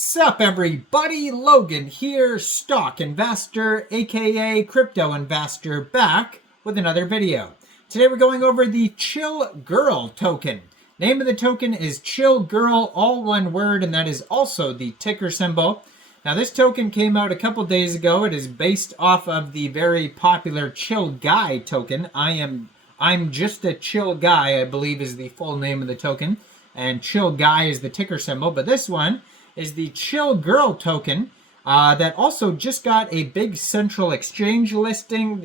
Sup everybody, Logan here, stock investor, aka crypto investor, back with another video. Today we're going over the ChillGirl token. Name of the token is ChillGirl, all one word, and that is also the ticker symbol. Now this token came out a couple days ago. It is based off of the very popular Chill Guy token. I'm just a chill guy, I believe is the full name of the token, and Chill Guy is the ticker symbol, but this one is the ChillGirl token that also just got a big central exchange listing.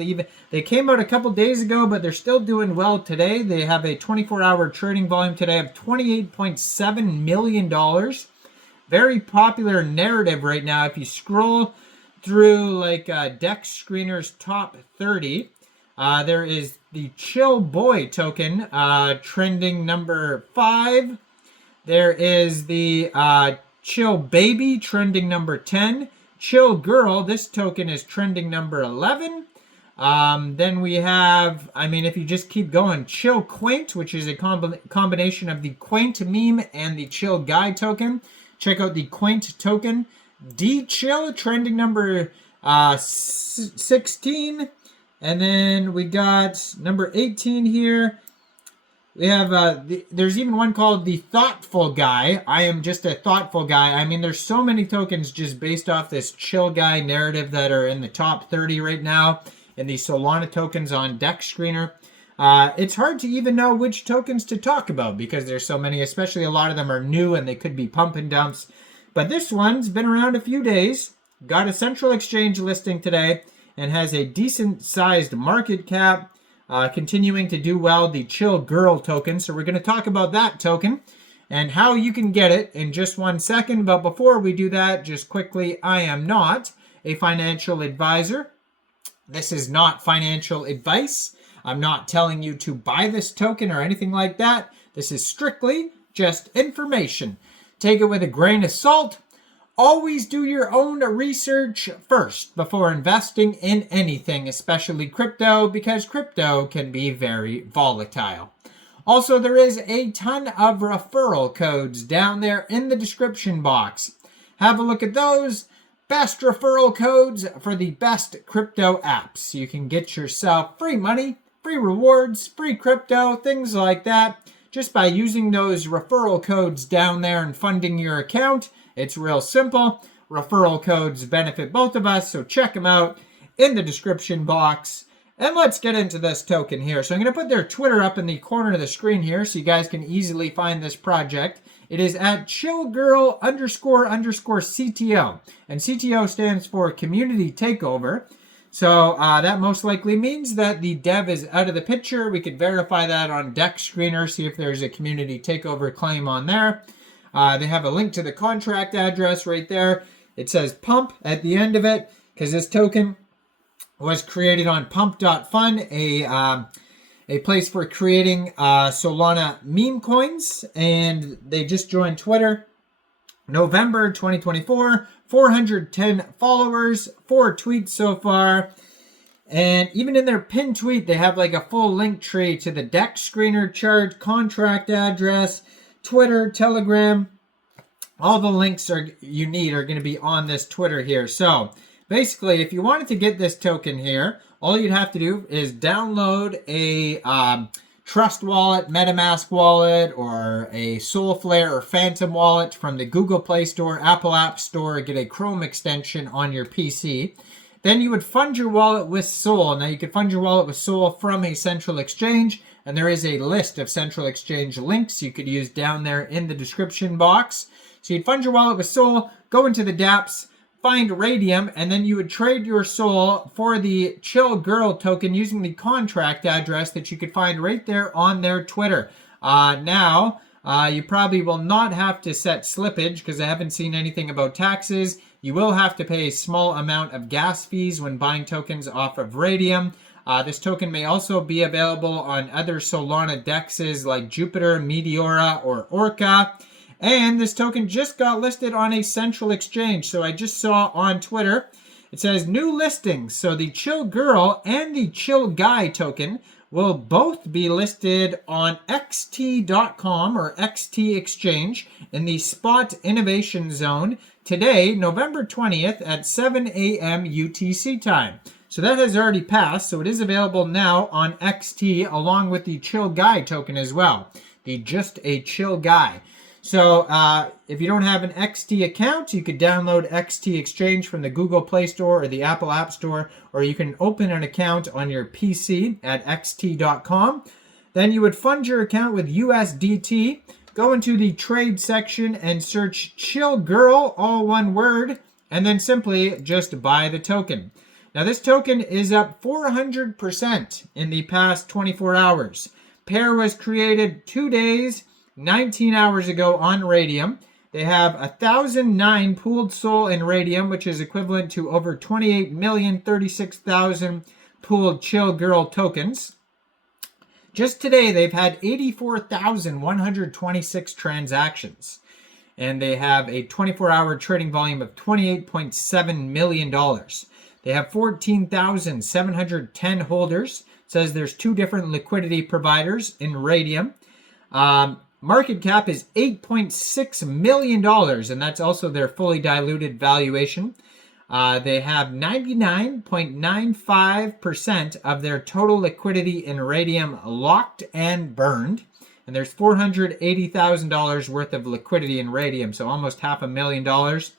They came out a couple days ago, but they're still doing well today. They have a 24-hour trading volume today of $28.7 million. Very popular narrative right now. If you scroll through like Dex Screener's top 30, there is the Chill Boy token trending number 5. There is the Chill Baby trending number 10. Chill Girl, this token is trending number 11. Then we have, if you just keep going, Chill Quaint, which is a combination of the Quaint meme and the Chill Guy token. Check out the Quaint token. D-Chill trending number 16. And then we got number 18 here. We have, there's even one called the Thoughtful Guy. I am just a thoughtful guy. There's so many tokens just based off this Chill Guy narrative that are in the top 30 right now in the Solana tokens on Dex Screener. It's hard to even know which tokens to talk about because there's so many, especially a lot of them are new and they could be pump and dumps. But this one's been around a few days, got a central exchange listing today, and has a decent sized market cap. Continuing to do well, the ChillGirl token. So we're going to talk about that token and how you can get it in just 1 second. But before we do that, just quickly, I am not a financial advisor. This is not financial advice. I'm not telling you to buy this token or anything like that. This is strictly just information. Take it with a grain of salt. Always do your own research first before investing in anything, especially crypto, because crypto can be very volatile. Also, there is a ton of referral codes down there in the description box. Have a look at those. Best referral codes for the best crypto apps. You can get yourself free money, free rewards, free crypto, things like that, just by using those referral codes down there and funding your account. It's real simple. Referral codes benefit both of us, so check them out in the description box. And let's get into this token here. So I'm going to put their Twitter up in the corner of the screen here so you guys can easily find this project. It is at ChillGirl __ CTO. And CTO stands for Community Takeover. So that most likely means that the dev is out of the picture. We could verify that on Dex Screener, see if there's a Community Takeover claim on there. They have a link to the contract address right there. It says pump at the end of it because this token was created on pump.fun, a place for creating Solana meme coins. And they just joined Twitter. November 2024, 410 followers, 4 tweets so far. And even in their pinned tweet, they have like a full link tree to the Dex Screener chart, contract address, Twitter, Telegram. All the links you need are going to be on this Twitter here. So basically, if you wanted to get this token here, all you'd have to do is download a Trust wallet, MetaMask wallet, or a Soulflare or Phantom wallet from the Google Play Store, Apple App Store, get a Chrome extension on your PC. Then you would fund your wallet with Sol. Now you can fund your wallet with Sol from a central exchange, and there is a list of central exchange links you could use down there in the description box. So you'd fund your wallet with Sol, go into the dApps, find RAYDIUM, and then you would trade your Sol for the ChillGirl token using the contract address that you could find right there on their Twitter. Now, you probably will not have to set slippage because I haven't seen anything about taxes. You will have to pay a small amount of gas fees when buying tokens off of RAYDIUM. This token may also be available on other Solana dexes like Jupiter, Meteora, or Orca. And this token just got listed on a central exchange. So I just saw on Twitter, it says new listings. So the ChillGirl and the Chill Guy token will both be listed on xt.com or XT Exchange in the Spot Innovation Zone today, November 20th at 7 a.m. UTC time. So that has already passed, so it is available now on XT along with the Chill Guy token as well, the Just a Chill Guy. So if you don't have an XT account, you could download XT Exchange from the Google Play Store or the Apple App Store, or you can open an account on your PC at xt.com. Then you would fund your account with USDT, go into the trade section and search ChillGirl, all one word, and then simply just buy the token. Now this token is up 400% in the past 24 hours. Pair was created 2 days, 19 hours ago on RAYDIUM. They have 1,009 pooled SOL in RAYDIUM, which is equivalent to over 28,036,000 pooled ChillGirl tokens. Just today, they've had 84,126 transactions. And they have a 24-hour trading volume of $28.7 million. They have 14,710 holders. It says there's 2 different liquidity providers in RAYDIUM. Market cap is $8.6 million, and that's also their fully diluted valuation. They have 99.95% of their total liquidity in RAYDIUM locked and burned. And there's $480,000 worth of liquidity in RAYDIUM, so almost $500,000.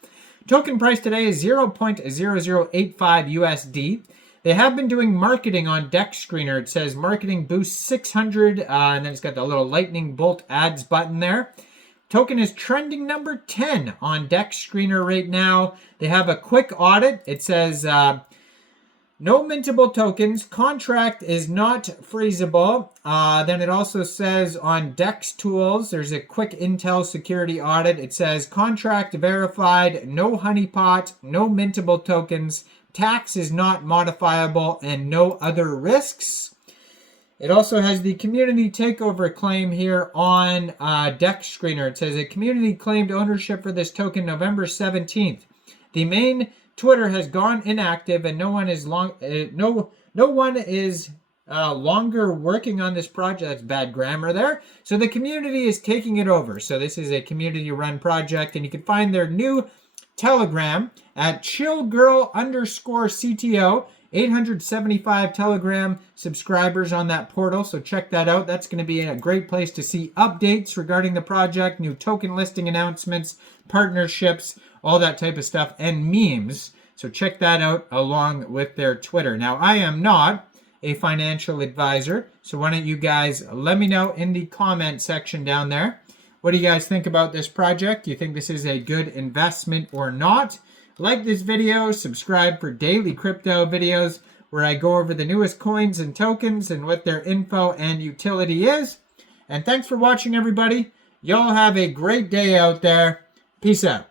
Token price today is 0.0085 USD. They have been doing marketing on DEX Screener. It says marketing boost 600, and then it's got the little lightning bolt ads button there. Token is trending number 10 on DEX Screener right now. They have a quick audit. It says no mintable tokens. Contract is not freezable. Then it also says on DEX Tools, there's a quick Intel security audit. It says contract verified, no honeypot, no mintable tokens. Tax is not modifiable, and no other risks. It also has the community takeover claim here on DEX Screener. It says a community claimed ownership for this token November 17th. The main Twitter has gone inactive, and no one is longer working on this project. That's bad grammar there. So the community is taking it over. So this is a community-run project, and you can find their new Telegram at ChillGirl_CTO. 875 Telegram subscribers on that portal, so check that out. That's going to be a great place to see updates regarding the project, new token listing announcements, partnerships, all that type of stuff, and memes. So check that out along with their Twitter. Now, I am not a financial advisor, so why don't you guys let me know in the comment section down there. What do you guys think about this project? Do you think this is a good investment or not? Like this video, subscribe for daily crypto videos where I go over the newest coins and tokens and what their info and utility is. And thanks for watching, everybody. Y'all have a great day out there. Peace out.